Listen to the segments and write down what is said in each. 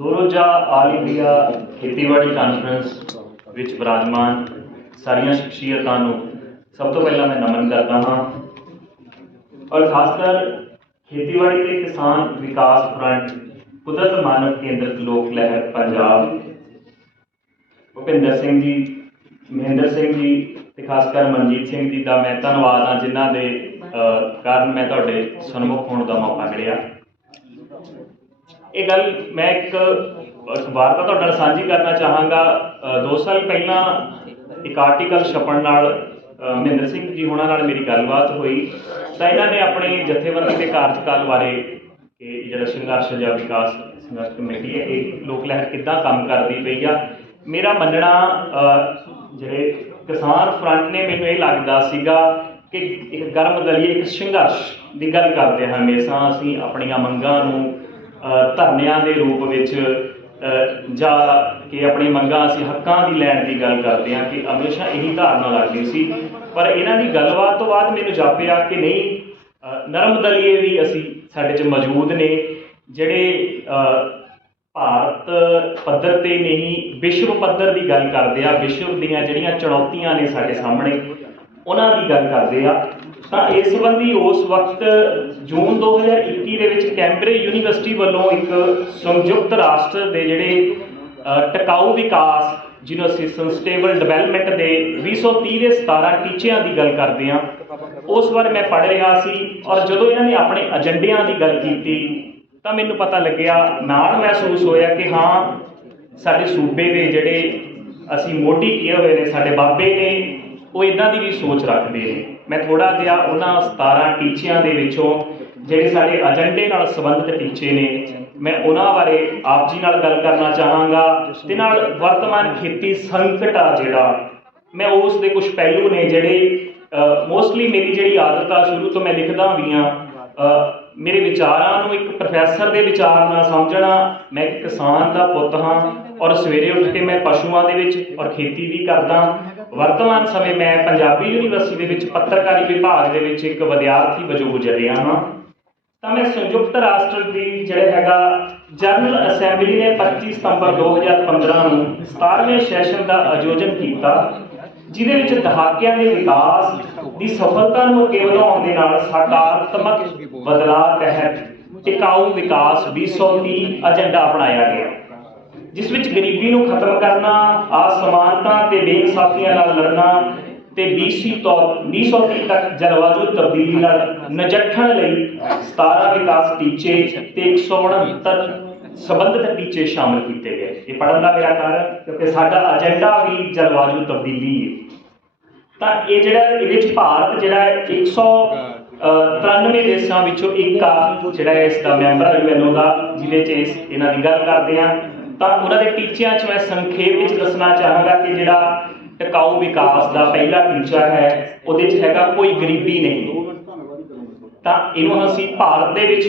दो रोज़ा आल इंडिया खेतीबाड़ी कानफ्रेंस विच विराजमान सारिया शख्सियतों सब तो पहला मैं नमन करता हाँ और खासकर खेतीबाड़ी के किसान विकास फ्रंट कुदरत मानव केंद्रित लोक लहर पंजाब भुपिंदर सिंह जी, महेंद्र सिंह जी ते खासकर मनजीत सिंह जी का मैं धन्यवाद हाँ जिन्हों के कारण मैं तुहाडे सन्मुख होने का मौका मिलिया। ये गल मैं एक वार्ता तुहाडे नाल साझी करना चाहांगा। 2 साल पहला एक आर्टिकल छपण नाल महेंद्र सिंह जी होना नाल मेरी गलबात हुई तो इन्होंने अपने जथेबंदी के कार्यकाल बारे कि जिहड़ा संघर्ष या विकास संघर्ष कमेटी है ये लोक लहर किद्दां काम करती पई आ। मेरा मनना जिहड़े किसान फ्रंट ने मैनूं ये लगदा सीगा कि एक गर्म दलीए एक संघर्ष की गल करते हैं। हमेशा असीं अपणियां मंगां नूं धरनियां दे रूप विच जा कि अपनी मंगां असीं हक्कां दी लैण की गल करते हैं कि हमेशा यही धारणा लगती सी। पर इन्हां दी गलबात तो बाद मैनूं जापिया कि नहीं नरम दलीए भी असीं साडे च मौजूद ने जिहड़े भारत पद्धर ते नहीं विश्व पद्धर की गल करते हैं। विश्व दीयां जिहड़ियां चुनौतियां ने साडे सामने उन्हां दी गल करते हैं। तो इस संबंधी उस वक्त जून 2021 के विच कैंब्रिज यूनीवर्सिटी वालों एक संयुक्त राष्ट्र के जिहड़े टिकाऊ विकास जिन्हों असीं सस्टेनेबल डिवेलपमेंट के 2030 के 17 टीचियां की गल करते हैं उस बार मैं पढ़ रहा सी और जो इन्होंने अपने एजेंडियां की गल की तो मैनूं पता लग्या नाल महसूस होया कि हाँ साडे सूबे के जिहड़े असीं मोढी किए हुए ने साडे बाबे ने वो इदां दी भी सोच रखते हैं। मैं थोड़ा जिहा उन्हां 17 टीचियां दे विचों जिहड़े साडे एजेंडे नाल संबंधित टीचे ने मैं उन्हां बारे आप जी नाल गल करना चाहांगा ते नाल वर्तमान खेती संकट आ जिहड़ा मैं उस दे कुछ पहलू ने जिहड़े मोस्टली मेरी जिहड़ी आदत आ शुरू तो मैं लिखदा भी हाँ मेरे विचारां नूं एक प्रोफैसर के विचार ना समझना। मैं एक किसान का पुत हाँ और सवेरे उठ के मैं पशुओं के विच और खेती भी करदा। वर्तमान समय मैं पंजाबी यूनीवर्सिटी के पत्रकारी विभाग के एक विद्यार्थी वजों गुजर रहा हाँ। तो मैं संयुक्त राष्ट्र की जिहड़ा हैगा जनरल असैंबली ने 25 सितंबर 2015 नूं 17वें सैशन का आयोजन किया जिहदे विच दहाकिਆਂ के विकास की सफलता नूं अगे वधाउण दे नाल सकारात्मक बदलाव तहत टिकाऊ विकास 2030 एजेंडा अपनाया गया जिस विच गरीबी नूं खत्म करना असमानता ते बेइंसाफियां नाल लड़ना ते 2030 तक जलवायु तब्दीली नाल नजिठण लई 17 विकास टीचे ते 169 संबंधित टीचे शामिल किए गए। ये पढ़न का मेरा कारण क्योंकि साडा एजेंडा भी जलवायु तब्दीली है। तो ये जिहड़ा इहदे च भारत जिहड़ा 193 देशों विचों एक आ जिहड़ा इसका मैंबर यूएनओ का जिहदे च इन्हां दी गल करदे हां। तो उन्होंने टीचियां च मैं संखेप में दसना चाहांगा कि जिहड़ा टिकाऊ विकास का पहला टीचा है उहदे च हैगा कोई गरीबी नहीं। तो इहनूं असीं भारत दे विच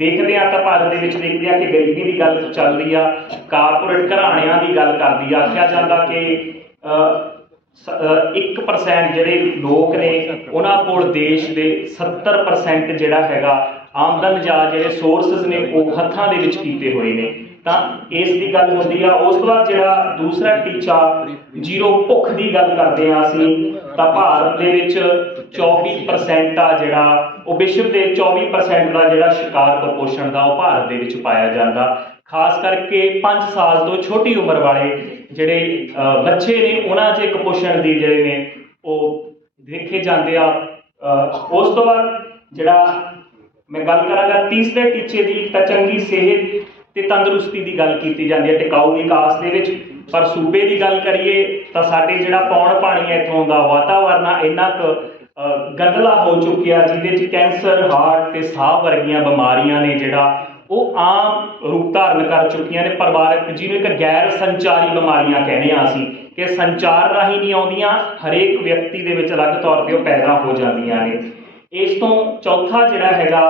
देखते हैं तो भारत के देखते हैं कि गरीबी की गल चल रही है कारपोरेट घराणियां की गल करती आख्या जाता कि 1% जिहड़े लोग ने उन्हां कोल देश के 70% जिहड़ा हैगा आमदन या जिहड़े सोर्सिस ने वो हत्थां दे विच कीते हुए ने। तो इस दी गल होंदी आ। उस तो बाद जिहड़ा दूसरा टीचा जीरो भुख की गल करते हैं असीं तो भारत दे विच 24% आ जिहड़ा वो विश्व के 24% का जिहड़ा शिकार कुपोषण का भारत दे विच पाया जाता। खास करके 5 साल तो छोटी उम्र वाले जिहड़े बच्चे ने उन्हां च कुपोषण की जिहड़े ने वो देखे जाते आ। उस तो बाद जिहड़ा मैं गल करांगा तीसरे टीचे की तो चंगी सेहत ते तंदुरुस्ती की गल की जाती है टिकाऊ विकास दे विच। पर सूबे की गल करिए तो साडे जिहड़ा पौण पानी इत्थों दा वातावरण इन्ना क गंदला हो चुकिया जिहदे कैंसर हार्ट ते साह वर्गियां बीमारियां ने जिहड़ा वो आम रूप धारण कर चुकियां ने। परिवारक जिन्हों एक गैर संचारी बीमारियां कहने असीं कि संचार राही नहीं आउंदियां हरेक व्यक्ति दे विच अलग तौर पर पैदा हो जांदियां ने। इस तो चौथा जिहड़ा हैगा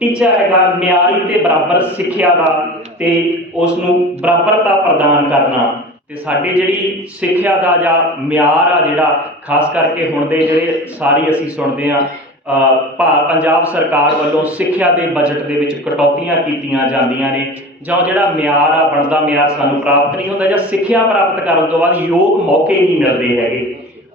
टीचा हैगा मियारी ते बराबर सिक्ख्या का ते उसनूं बराबरता प्रदान करना। ते साडी जिहड़ी सिक्ख्या का जां म्यार आ जिहड़ा खास करके हुण दे जिहड़े सारी असीं सुणदे हां पंजाब सरकार वालों सिक्ख्या के बजट के विच कटौतियां कीतियां जांदियां ने, जां जिहड़ा म्यार आ बनदा म्यार सानूं प्राप्त नहीं होंदा, जां सिक्ख्या प्राप्त करन तो बाद योग मौके नहीं मिलते हैगे,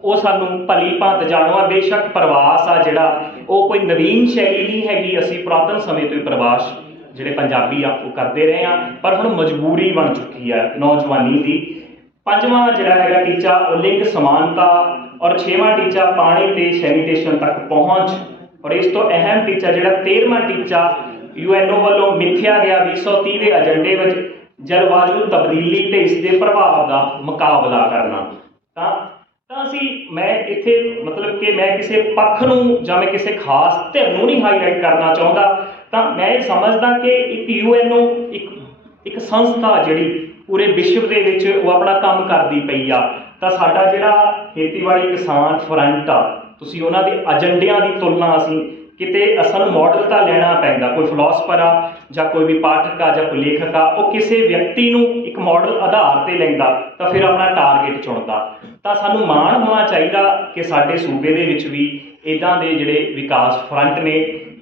वो सानूं भली भांत जाणो आ। बेशक प्रवास आ जिहड़ा वो कोई नवीन शैली नहीं हैगी, असीं पुरातन समय तो ही प्रवास जिहड़े पंजाबी आ वो करते रहे हैं, पर हुण मजबूरी बन चुकी है नौजवानी की। पंजवां जिहड़ा हैगा टीचा लिंग समानता, और छेवां टीचा पानी ते सैनीटेशन तक पहुँच, और इस तो अहम टीचा जिहड़ा 13वां टीचा यूएनओ वालों मिथ्या गया 2030 के एजेंडे में जलवायु तब्दीली ते इसके प्रभाव का मुकाबला करना। तो असी मैं इत्थे मतलब कि मैं किसी पक्ष नूं जां मैं किसी खास धिर नूं नहीं हाईलाइट करना चाहुंदा, तो मैं समझदा कि एक यूएनओ एक संस्था जिहड़ी पूरे विश्व दे विच वो अपना काम करदी पई आ, तो साडा जिहड़ा खेतीबाड़ी किसान फ्रंट आ, तुसीं उन्हां दे एजेंडिਆਂ की तुलना असीं किते असल मॉडल तो लेना पैंदा, कोई फिलोसफर आ जां कोई भी पाठक आ जां कोई लेखक आ, वो किसी व्यक्ति नूं एक मॉडल आधार ते लैंदा तो फिर अपना टारगेट चुनदा। तो सानूं माण होना चाहिए कि साडे सूबे दे विच भी इदां दे जिहड़े विकास फ्रंट ने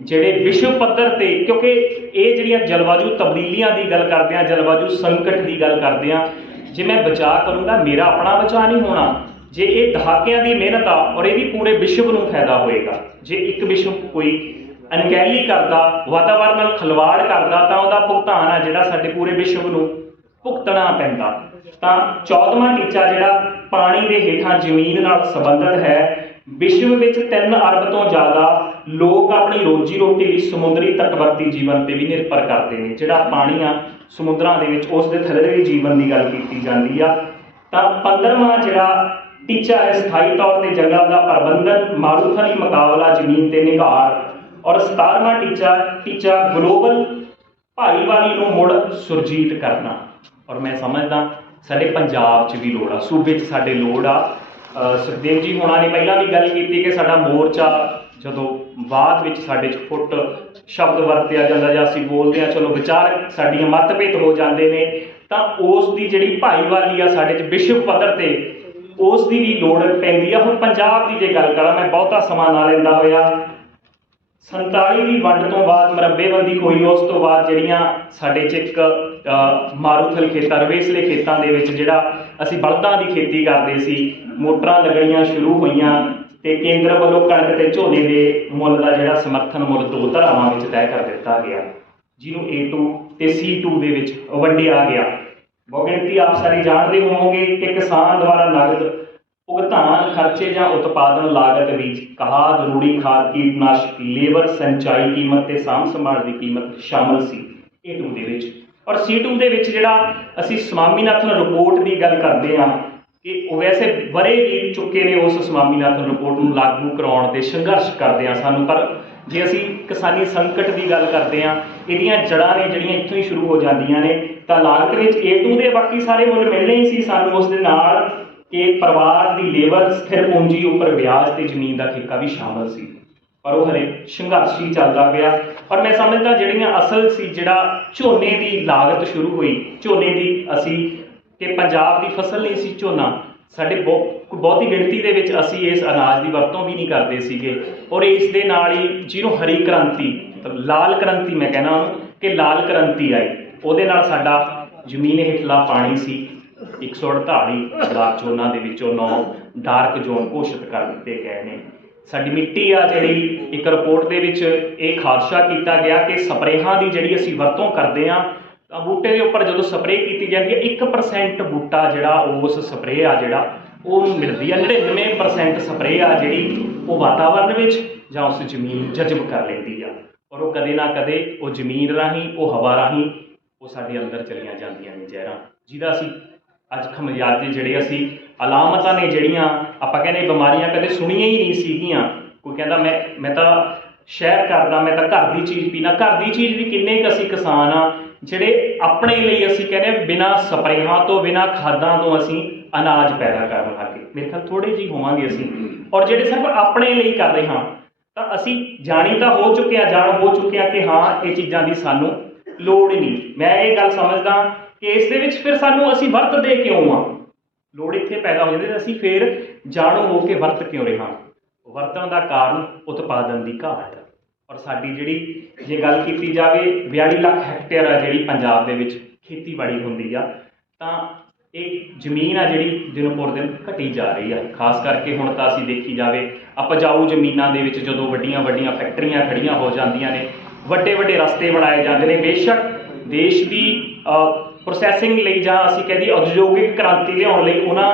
जिहड़े विश्व पद्धर ते, क्योंकि ये जिहड़ियां जलवायु तब्दीलियां की गल करदे आ, जलवायु संकट की गल करदे आ, जे मैं बचा करूँगा मेरा अपना बचा नहीं होना, जे ये दहाकियां की मेहनत आ और ये पूरे विश्व को फायदा होएगा। जे एक विश्व कोई अनगैली करता, वातावरण नाल खिलवाड़ करता, तो वह भुगतान आ जिहड़ा साडे पूरे विश्व को भुगतना पैंदा। तो 14वां टीचा जिहड़ा पानी के हेठां जमीन नाल संबंधित है, विश्व में 3 अरब तो ज़्यादा लोग अपनी रोजी रोटी लिए समुद्री तटवर्ती जीवन पर भी निर्भर करते हैं। जिहड़ा पानी आ समुद्रां दे विच उस दे थल्ले भी जीवन की गल की जाती आ। तो 15वां जिहड़ा टीचा है स्थाई तौर पर जंगलों का प्रबंधन, मारूथली मुकाबला जमीन ते निगार, और 17वां टीचा ग्लोबल भाईवाली नूं मुड़ सुरजीत करना। और मैं समझदा साडे पंजाब च भी लोड़ आ, सूबे च साडे लोड़ आ। सुखदेव जी होना ने पहला भी गल की कि साडा मोर्चा जदों बाद विच साडे च फुट शब्द वरतिया जांदा जां असीं बोलदे आ, चलो विचार साडीआं मतभेद हो जांदे ने, तां उस दी जिहड़ी भाईवाली आ साडे च विश्व पद्धर ते उस दी भी लोड़ पैंदी आ। हुण पंजाब की जे गल करा, मैं बहुता समा ना लैंदा होया 47 की वंड तो बाद मरब्बेबंदी होई, उस तो बाद जिहड़ियां साडे च एक मारूथल खेतां रवेसले खेतां दे विच जिहड़ा असीं बलदां दी खेती करदे सी, मोटरां लगणियां शुरू होईयां ते केंद्र वालों कणक ते झोने के मुल का जिहड़ा समर्थन मुल 2 धरावां विच तय कर दिता गया, जिन्हों A2 ते C2 दे विच वंडिया गया। बहुगिणती आप सारे जानते होंगे कि किसान द्वारा नगद भुगतान खर्चे या उत्पादन लागत बीज खाद, रूड़ी खाद, कीटनाशक, लेबर, संचाई कीमत ते साम संभाल की कीमत शामिल सी A2 दे विच। और C2 दे विच जिहड़ा असीं स्वामीनाथन रिपोर्ट की गल करते हैं कि वैसे बड़े बीत चुके ने उस स्वामीनाथन रिपोर्ट को लागू कराउण ते संघर्ष करते हैं सानूं, पर जे असीं किसानी संकट की गल करते हैं, इहदियां जड़ां ने जिहड़ियां इत्थों ही शुरू हो जांदियां ने, तो लागत विच A2 दे बाकी सारे मुल मिलने ही सी सानूं, उस दे नाल कि परिवार की लेबर, स्थिर पूंजी उपर ब्याज ते जमीन का ठेका भी शामिल सी, पर वो हले संघर्ष ही चलता पाया। और मैं समझदा जिहड़ियां असल सी जिहड़ा झोने की लागत शुरू हुई, झोने की असीं कि पंजाब की फसल नहीं सी झोना, साडे बहुती गिणती दे विच असीं इस अनाज की वरतों भी नहीं करते सीगे, और इस दे नाल ही जिहनूं हरी क्रांति मतलब लाल क्रांति मैं कहना कि लाल क्रांति आई, ਉਹਦੇ ਨਾਲ ਸਾਡਾ ਜ਼ਮੀਨ ਹੇਠਲਾ ਪਾਣੀ ਸੀ 148 ਲਾਖ ਜ਼ੋਨਾਂ ਦੇ ਵਿੱਚੋਂ 9 ਡਾਰਕ ਜ਼ੋਨ ਘੋਸ਼ਿਤ ਕਰ ਦਿੱਤੇ ਗਏ ਨੇ। ਸਾਡੀ ਮਿੱਟੀ ਆ ਜਿਹੜੀ ਇੱਕ ਰਿਪੋਰਟ ਦੇ ਵਿੱਚ ਇਹ ਖਾਦਸ਼ਾ ਕੀਤਾ ਗਿਆ ਕਿ ਸਪਰੇਹਾਂ ਦੀ ਜਿਹੜੀ ਅਸੀਂ ਵਰਤੋਂ ਕਰਦੇ ਹਾਂ ਤਾਂ ਬੂਟੇ ਦੇ ਉੱਪਰ ਜਦੋਂ ਸਪਰੇਅ ਕੀਤੀ ਜਾਂਦੀ ਹੈ 1% ਬੂਟਾ ਜਿਹੜਾ ਉਸ ਸਪਰੇਅ ਆ ਜਿਹੜਾ ਉਹਨੂੰ ਮਿਲਦੀ ਆ, 99% ਸਪਰੇਅ ਆ ਜਿਹੜੀ ਉਹ ਵਾਤਾਵਰਨ ਵਿੱਚ ਜਾਂ ਉਸ ਜ਼ਮੀਨ ਜਜ਼ਬ ਕਰ ਲੈਂਦੀ ਆ, ਔਰ ਉਹ ਕਦੇ ਨਾ ਕਦੇ ਉਹ ਜ਼ਮੀਨ ਰਾਹੀਂ ਉਹ ਹਵਾ ਰਾਹੀਂ ਉਹ ਸਾਡੇ ਅੰਦਰ ਚਲੀਆਂ ਜਾਂਦੀਆਂ ਨੇ ਜ਼ਹਿਰਾਂ, ਜਿਹਦਾ ਅਸੀਂ ਅੱਜ ਖਮਿਆਜ਼ੇ ਜਿਹੜੇ ਅਸੀਂ ਅਲਾਮਤਾਂ ਨੇ ਜਿਹੜੀਆਂ ਆਪਾਂ ਕਹਿੰਦੇ ਬਿਮਾਰੀਆਂ ਕਦੇ ਸੁਣੀਆਂ ਹੀ ਨਹੀਂ ਸੀਗੀਆਂ। ਕੋਈ ਕਹਿੰਦਾ ਮੈਂ ਤਾਂ ਸ਼ਹਿਰ ਕਰਦਾ, ਮੈਂ ਤਾਂ ਘਰ ਦੀ ਚੀਜ਼ ਪੀਣਾ, ਘਰ ਦੀ ਚੀਜ਼ ਵੀ ਕਿੰਨੇ ਕੁ ਅਸੀਂ ਕਿਸਾਨ ਆ ਜਿਹੜੇ ਆਪਣੇ ਲਈ ਅਸੀਂ ਕਹਿੰਦੇ ਬਿਨਾਂ ਸਪਰੇਹਾਂ ਤੋਂ ਬਿਨਾਂ ਖਾਦਾਂ ਤੋਂ ਅਸੀਂ ਅਨਾਜ ਪੈਦਾ ਕਰਨ ਲੱਗੇ। ਮੇਰੇ ਖਿਆਲ ਥੋੜ੍ਹੇ ਜਿਹੇ ਹੋਵਾਂਗੇ ਅਸੀਂ, ਔਰ ਜਿਹੜੇ ਸਿਰਫ ਆਪਣੇ ਲਈ ਕਰ ਰਹੇ ਹਾਂ ਤਾਂ ਅਸੀਂ ਜਾਣੀ ਤਾਂ ਹੋ ਚੁੱਕੇ ਹਾਂ, ਜਾਣ ਹੋ ਚੁੱਕੇ ਹਾਂ ਕਿ ਹਾਂ ਇਹ ਚੀਜ਼ਾਂ ਦੀ ਸਾਨੂੰ ਲੋੜ ਹੀ ਨਹੀਂ। ਮੈਂ ਇਹ ਗੱਲ ਸਮਝਦਾ ਕਿ ਇਸ ਦੇ ਵਿੱਚ ਫਿਰ ਸਾਨੂੰ ਅਸੀਂ ਵਰਤਦੇ ਕਿਉਂ ਆ, ਲੋੜ ਇੱਥੇ ਪੈਦਾ ਹੋ ਜਾਂਦੀ, ਅਸੀਂ ਫਿਰ ਜਾਣੂ ਹੋ ਕੇ ਵਰਤ ਕਿਉਂ ਰਹੇ ਹਾਂ। ਵਰਤਣ ਦਾ ਕਾਰਨ ਉਤਪਾਦਨ ਦੀ ਘਾਟ। ਔਰ ਸਾਡੀ ਜਿਹੜੀ ਜੇ ਗੱਲ ਕੀਤੀ ਜਾਵੇ 42 ਲੱਖ ਹੈਕਟੇਅਰ ਆ ਜਿਹੜੀ ਪੰਜਾਬ ਦੇ ਵਿੱਚ ਖੇਤੀਬਾੜੀ ਹੁੰਦੀ ਆ, ਤਾਂ ਇਹ ਜ਼ਮੀਨ ਆ ਜਿਹੜੀ ਦਿਨੋਂ ਪਰ ਦਿਨ ਘਟੀ ਜਾ ਰਹੀ ਆ। ਖਾਸ ਕਰਕੇ ਹੁਣ ਤਾਂ ਅਸੀਂ ਦੇਖੀ ਜਾਵੇ ਉਪਜਾਊ ਜ਼ਮੀਨਾਂ ਦੇ ਵਿੱਚ ਜਦੋਂ ਵੱਡੀਆਂ ਵੱਡੀਆਂ ਫੈਕਟਰੀਆਂ ਖੜੀਆਂ ਹੋ ਜਾਂਦੀਆਂ ਨੇ, ਵੱਡੇ ਵੱਡੇ ਰਸਤੇ ਬਣਾਏ ਜਾਂਦੇ ਨੇ। ਬੇਸ਼ੱਕ ਦੇਸ਼ ਦੀ ਪ੍ਰੋਸੈਸਿੰਗ ਲਈ ਜਾਂ ਅਸੀਂ ਕਹਿੰਦੇ ਉਦਯੋਗਿਕ ਕ੍ਰਾਂਤੀ ਲਿਆਉਣ ਲਈ ਉਹਨਾਂ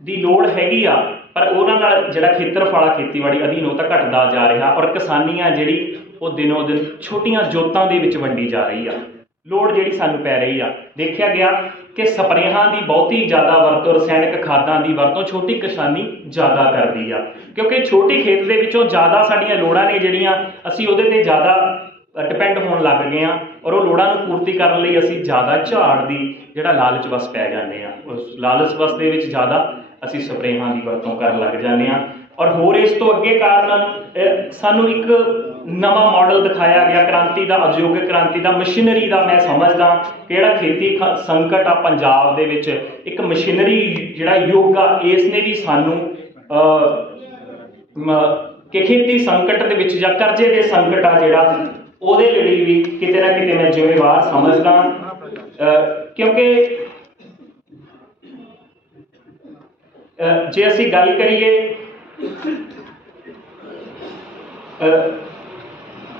ਦੀ ਲੋੜ ਹੈਗੀ ਆ, ਪਰ ਉਹਨਾਂ ਨਾਲ ਜਿਹੜਾ ਖੇਤਰਫਲ ਆ ਖੇਤੀਬਾੜੀ ਅਧੀਨ ਉਹ ਤਾਂ ਘਟਦਾ ਜਾ ਰਿਹਾ। ਔਰ ਕਿਸਾਨੀ ਆ ਜਿਹੜੀ ਉਹ ਦਿਨੋਂ ਦਿਨ ਛੋਟੀਆਂ ਜੋਤਾਂ ਦੇ ਵਿੱਚ ਵੰਡੀ ਜਾ ਰਹੀ ਆ। ਲੋੜ ਜਿਹੜੀ ਸਾਨੂੰ ਪੈ ਰਹੀ ਆ, ਦੇਖਿਆ ਗਿਆ ਕਿ ਸਪਰੇਹਾਂ ਦੀ ਬਹੁਤੀ ਜ਼ਿਆਦਾ ਵਰਤੋਂ, ਰਸਾਇਣਿਕ ਖਾਦਾਂ ਦੀ ਵਰਤੋਂ ਛੋਟੀ ਕਿਸਾਨੀ ਜ਼ਿਆਦਾ ਕਰਦੀ ਆ, ਕਿਉਂਕਿ ਛੋਟੀ ਖੇਤ ਦੇ ਵਿੱਚੋਂ ਜ਼ਿਆਦਾ ਸਾਡੀਆਂ ਲੋੜਾਂ ਨੇ ਜਿਹੜੀਆਂ ਅਸੀਂ ਉਹਦੇ 'ਤੇ ਜ਼ਿਆਦਾ ਡਿਪੈਂਡ ਹੋਣ ਲੱਗ ਗਏ ਹਾਂ। ਔਰ ਉਹ ਲੋੜਾਂ ਨੂੰ ਪੂਰਤੀ ਕਰਨ ਲਈ ਅਸੀਂ ਜ਼ਿਆਦਾ ਝਾੜ ਦੀ ਜਿਹੜਾ ਲਾਲਚ ਵਸ ਪੈ ਜਾਂਦੇ ਹਾਂ। ਉਸ ਲਾਲਚ ਵਸ ਦੇ ਵਿੱਚ ਜ਼ਿਆਦਾ ਅਸੀਂ ਸਪਰੇਹਾਂ ਦੀ ਵਰਤੋਂ ਕਰਨ ਲੱਗ ਜਾਂਦੇ ਹਾਂ। ਔਰ ਹੋਰ ਇਸ ਤੋਂ ਅੱਗੇ ਕਾਰਨ ਸਾਨੂੰ ਇੱਕ ਨਵਾਂ ਮਾਡਲ ਦਿਖਾਇਆ ਗਿਆ ਕ੍ਰਾਂਤੀ ਦਾ, ਉਦਯੋਗਿਕ ਕ੍ਰਾਂਤੀ ਦਾ, ਮਸ਼ੀਨਰੀ ਦਾ। ਮੈਂ ਸਮਝਦਾ ਕਿ ਜਿਹੜਾ ਖੇਤੀ ਸੰਕਟ ਆ ਪੰਜਾਬ ਦੇ ਵਿੱਚ, ਇੱਕ ਮਸ਼ੀਨਰੀ ਜਿਹੜਾ ਯੁੱਗ ਆ, ਇਸ ਨੇ ਵੀ ਸਾਨੂੰ ਕਿ ਖੇਤੀ ਸੰਕਟ ਦੇ ਵਿੱਚ ਜਾਂ ਕਰਜ਼ੇ ਦੇ ਸੰਕਟ ਆ ਜਿਹੜਾ ਉਹਦੇ ਲਈ ਵੀ ਕਿਤੇ ਨਾ ਕਿਤੇ ਮੈਂ ਜ਼ਿੰਮੇਵਾਰ ਸਮਝਦਾ। ਕਿਉਂਕਿ ਜੇ ਅਸੀਂ ਗੱਲ ਕਰੀਏ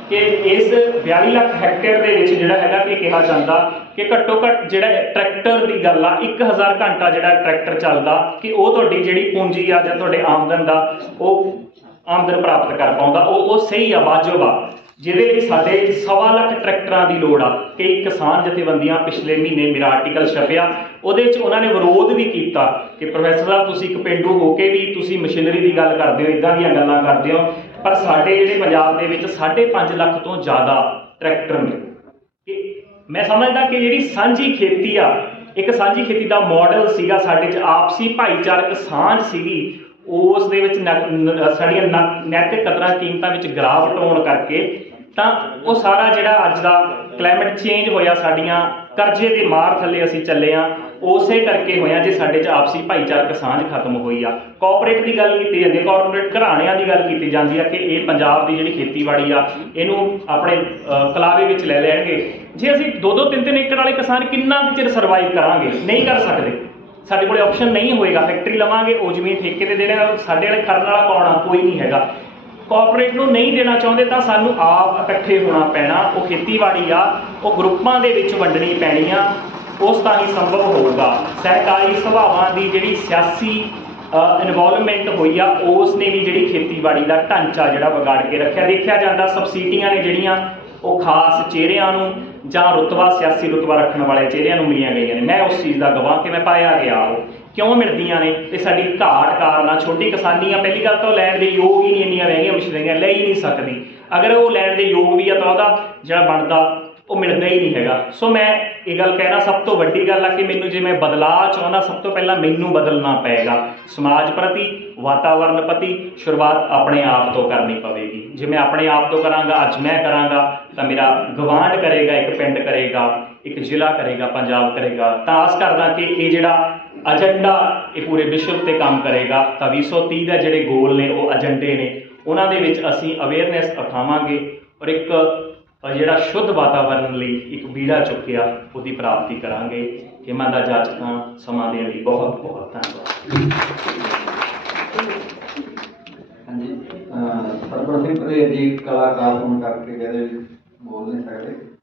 ਕਿ ਇਸ 42 ਲੱਖ ਹੈਕਟੇਅਰ ਦੇ ਵਿੱਚ ਜਿਹੜਾ ਹੈਗਾ ਕਿ ਕਿਹਾ ਜਾਂਦਾ ਕਿ ਘੱਟੋ ਘੱਟ ਜਿਹੜਾ ਟਰੈਕਟਰ ਦੀ ਗੱਲ ਆ 1000 ਘੰਟਾ ਜਿਹੜਾ ਟਰੈਕਟਰ ਚੱਲਦਾ ਕਿ ਉਹ ਤੁਹਾਡੀ ਜਿਹੜੀ ਪੂੰਜੀ ਆ ਜਾਂ ਤੁਹਾਡੇ ਆਮਦਨ ਦਾ ਉਹ ਆਮਦਨ ਪ੍ਰਾਪਤ ਕਰ ਪਾਉਂਦਾ, ਉਹ ਸਹੀ ਆ, ਵਾਜਬ ਆ। ਜਿਹਦੇ ਲਈ ਸਾਡੇ 1.25 ਲੱਖ ਟਰੈਕਟਰਾਂ ਦੀ ਲੋੜ ਆ। ਕਈ ਕਿਸਾਨ ਜਥੇਬੰਦੀਆਂ ਪਿਛਲੇ ਮਹੀਨੇ ਮੇਰਾ ਆਰਟੀਕਲ ਛਪਿਆ, ਉਹਦੇ 'ਚ ਉਹਨਾਂ ਨੇ ਵਿਰੋਧ ਵੀ ਕੀਤਾ ਕਿ ਪ੍ਰੋਫੈਸਰ ਸਾਹਿਬ ਤੁਸੀਂ ਇੱਕ ਪੇਂਡੂ ਹੋ ਕੇ ਵੀ ਤੁਸੀਂ ਮਸ਼ੀਨਰੀ ਦੀ ਗੱਲ ਕਰਦੇ ਹੋ, ਇੱਦਾਂ ਦੀਆਂ ਗੱਲਾਂ ਕਰਦੇ ਹੋ। ਪਰ ਸਾਡੇ ਜਿਹੜੇ ਪੰਜਾਬ ਦੇ ਵਿੱਚ 5.5 ਲੱਖ ਤੋਂ ਜ਼ਿਆਦਾ ਟਰੈਕਟਰ ਨੇ। ਮੈਂ ਸਮਝਦਾ ਕਿ ਜਿਹੜੀ ਸਾਂਝੀ ਖੇਤੀ ਆ, ਇੱਕ ਸਾਂਝੀ ਖੇਤੀ ਦਾ ਮਾਡਲ ਸੀਗਾ ਸਾਡੇ 'ਚ, ਆਪਸੀ ਭਾਈਚਾਰਕ ਸਾਂਝ ਸੀਗੀ, ਉਸ ਦੇ ਵਿੱਚ ਸਾਡੀਆਂ ਨੈਤਿਕ ਕਦਰਾਂ ਕੀਮਤਾਂ ਵਿੱਚ ਗਿਰਾਵਟ ਹੋਣ ਕਰਕੇ ਤਾਂ ਉਹ ਸਾਰਾ ਜਿਹੜਾ ਅੱਜ ਦਾ ਕਲਾਈਮੇਟ ਚੇਂਜ ਹੋਇਆ, ਸਾਡੀਆਂ ਕਰਜ਼ੇ ਦੇ ਮਾਰ ਥੱਲੇ ਅਸੀਂ ਚੱਲੇ ਹਾਂ, ਉਸੇ ਕਰਕੇ ਹੋਇਆ ਜੇ ਸਾਡੇ 'ਚ ਆਪਸੀ ਭਾਈਚਾਰਕ ਸਾਂਝ ਖਤਮ ਹੋਈ ਆ। ਕਾਰਪੋਰੇਟ ਦੀ ਗੱਲ ਕੀਤੀ ਜਾਂਦੀ ਹੈ, ਕਾਰਪੋਰੇਟ ਘਰਾਣਿਆਂ ਦੀ ਗੱਲ ਕੀਤੀ ਜਾਂਦੀ ਆ ਕਿ ਇਹ ਪੰਜਾਬ ਦੀ ਜਿਹੜੀ ਖੇਤੀਬਾੜੀ ਆ ਇਹਨੂੰ ਆਪਣੇ ਕਲਾਵੇ ਵਿੱਚ ਲੈ ਲੈਣਗੇ। ਜੇ ਅਸੀਂ 2-2, 3-3 ਏਕੜ ਵਾਲੇ ਕਿਸਾਨ ਕਿੰਨਾ ਕੁ ਚਿਰ ਸਰਵਾਈਵ ਕਰਾਂਗੇ? ਨਹੀਂ ਕਰ ਸਕਦੇ। ਸਾਡੇ ਕੋਲ ਆਪਸ਼ਨ ਨਹੀਂ ਹੋਏਗਾ। ਫੈਕਟਰੀ ਲਵਾਂਗੇ, ਉਹ ਜ਼ਮੀਨ ਠੇਕੇ 'ਤੇ ਦੇਣਾ, ਸਾਡੇ ਵਾਲੇ ਖਰਨ ਵਾਲਾ ਕੌਣ ਆ? ਕੋਈ ਨਹੀਂ ਹੈਗਾ। ਕਾਰਪੋਰੇਟ ਨੂੰ ਨਹੀਂ ਦੇਣਾ ਚਾਹੁੰਦੇ ਤਾਂ ਸਾਨੂੰ ਆਪ ਇਕੱਠੇ ਹੋਣਾ ਪੈਣਾ। ਉਹ ਖੇਤੀਬਾੜੀ ਆ ਉਹ ਗਰੁੱਪਾਂ ਦੇ ਵਿੱਚ ਵੰਡਣੀ ਪੈਣੀ ਆ, ਉਸ ਤਾਂ ਹੀ ਸੰਭਵ ਹੋਊਗਾ। ਸਹਿਕਾਰੀ ਸੁਭਾਵਾਂ ਦੀ ਜਿਹੜੀ ਸਿਆਸੀ ਇਨਵੋਲਵਮੈਂਟ ਹੋਈ ਆ, ਉਸ ਨੇ ਵੀ ਜਿਹੜੀ ਖੇਤੀਬਾੜੀ ਦਾ ਢਾਂਚਾ ਜਿਹੜਾ ਵਿਗਾੜ ਕੇ ਰੱਖਿਆ। ਦੇਖਿਆ ਜਾਂਦਾ ਸਬਸਿਡੀਆਂ ਨੇ ਜਿਹੜੀਆਂ ਉਹ ਖਾਸ ਚਿਹਰਿਆਂ ਨੂੰ ਜਾਂ ਰੁਤਬਾ, ਸਿਆਸੀ ਰੁਤਬਾ ਰੱਖਣ ਵਾਲੇ ਚਿਹਰਿਆਂ ਨੂੰ ਮਿਲੀਆਂ ਗਈਆਂ ਨੇ। ਮੈਂ ਉਸ ਚੀਜ਼ ਦਾ ਗਵਾਹ ਕਿ ਮੈਂ ਪਾਇਆ ਗਿਆ ਉਹ ਕਿਉਂ ਮਿਲਦੀਆਂ ਨੇ। ਤੇ ਸਾਡੀ ਘਾਟ ਕਾਰਨ ਆ, ਛੋਟੀ ਕਿਸਾਨੀ ਆ। ਪਹਿਲੀ ਗੱਲ ਤਾਂ ਉਹ ਲੈਣ ਦੇ ਯੋਗ ਹੀ ਨਹੀਂ, ਇੰਨੀਆਂ ਮਹਿੰਗੀਆਂ ਮਸ਼ੀਨਰੀਆਂ ਲੈ ਹੀ ਨਹੀਂ ਸਕਦੀ। ਅਗਰ ਉਹ ਲੈਣ ਦੇ ਯੋਗ ਵੀ ਆ ਤਾਂ ਉਹਦਾ ਜਿਹੜਾ ਬਣਦਾ ਉਹ ਮਿਲਦਾ ਹੀ ਨਹੀਂ ਹੈਗਾ। ਸੋ ਮੈਂ ਇਹ ਗੱਲ ਕਹਿਣਾ, ਸਭ ਤੋਂ ਵੱਡੀ ਗੱਲ ਆ ਕਿ ਮੈਨੂੰ ਜੇ ਮੈਂ ਬਦਲਾਅ ਚਾਹੁੰਦਾ, ਸਭ ਤੋਂ ਪਹਿਲਾਂ ਮੈਨੂੰ ਬਦਲਣਾ ਪਏਗਾ। ਸਮਾਜ ਪ੍ਰਤੀ, ਵਾਤਾਵਰਨ ਪ੍ਰਤੀ ਸ਼ੁਰੂਆਤ ਆਪਣੇ ਆਪ ਤੋਂ ਕਰਨੀ ਪਵੇਗੀ। ਜੇ ਮੈਂ ਆਪਣੇ ਆਪ ਤੋਂ ਕਰਾਂਗਾ, ਅੱਜ ਮੈਂ ਕਰਾਂਗਾ, ਤਾਂ ਮੇਰਾ ਗਵਾਂਢ ਕਰੇਗਾ, ਇੱਕ ਪਿੰਡ ਕਰੇਗਾ, ਇੱਕ ਜ਼ਿਲ੍ਹਾ ਕਰੇਗਾ, ਪੰਜਾਬ ਕਰੇਗਾ। ਤਾਂ ਆਸ ਕਰਦਾ ਕਿ ਇਹ ਜਿਹੜਾ ਏਜੰਡਾ ਇਹ ਪੂਰੇ ਵਿਸ਼ਵ 'ਤੇ ਕੰਮ ਕਰੇਗਾ। ਤਾਂ 2030 ਦਾ ਜਿਹੜੇ ਗੋਲ ਨੇ ਉਹ ਏਜੰਡੇ ਨੇ, ਉਹਨਾਂ ਦੇ ਵਿੱਚ ਅਸੀਂ ਅਵੇਅਰਨੈਸ ਉਠਾਵਾਂਗੇ ਔਰ ਇੱਕ ਜਿਹੜਾ ਸ਼ੁੱਧ ਵਾਤਾਵਰਨ ਲਈ ਇੱਕ ਬੀੜਾ ਚੁੱਕਿਆ ਉਹਦੀ ਪ੍ਰਾਪਤੀ ਕਰਾਂਗੇ। ਹਿਮਾਂ ਦਾ ਜਾਚਕਾਂ ਸਮਾਂ ਦੇਣ ਲਈ ਬਹੁਤ ਬਹੁਤ ਧੰਨਵਾਦ। ਹਾਂਜੀ, ਸਰਬਰ ਸਿੰਘ ਭਲੇ ਜੀ ਕਲਾਕਾਰ ਹੋਣ ਕਰਕੇ ਕਹਿੰਦੇ ਬੋਲ ਨਹੀਂ ਸਕਦੇ।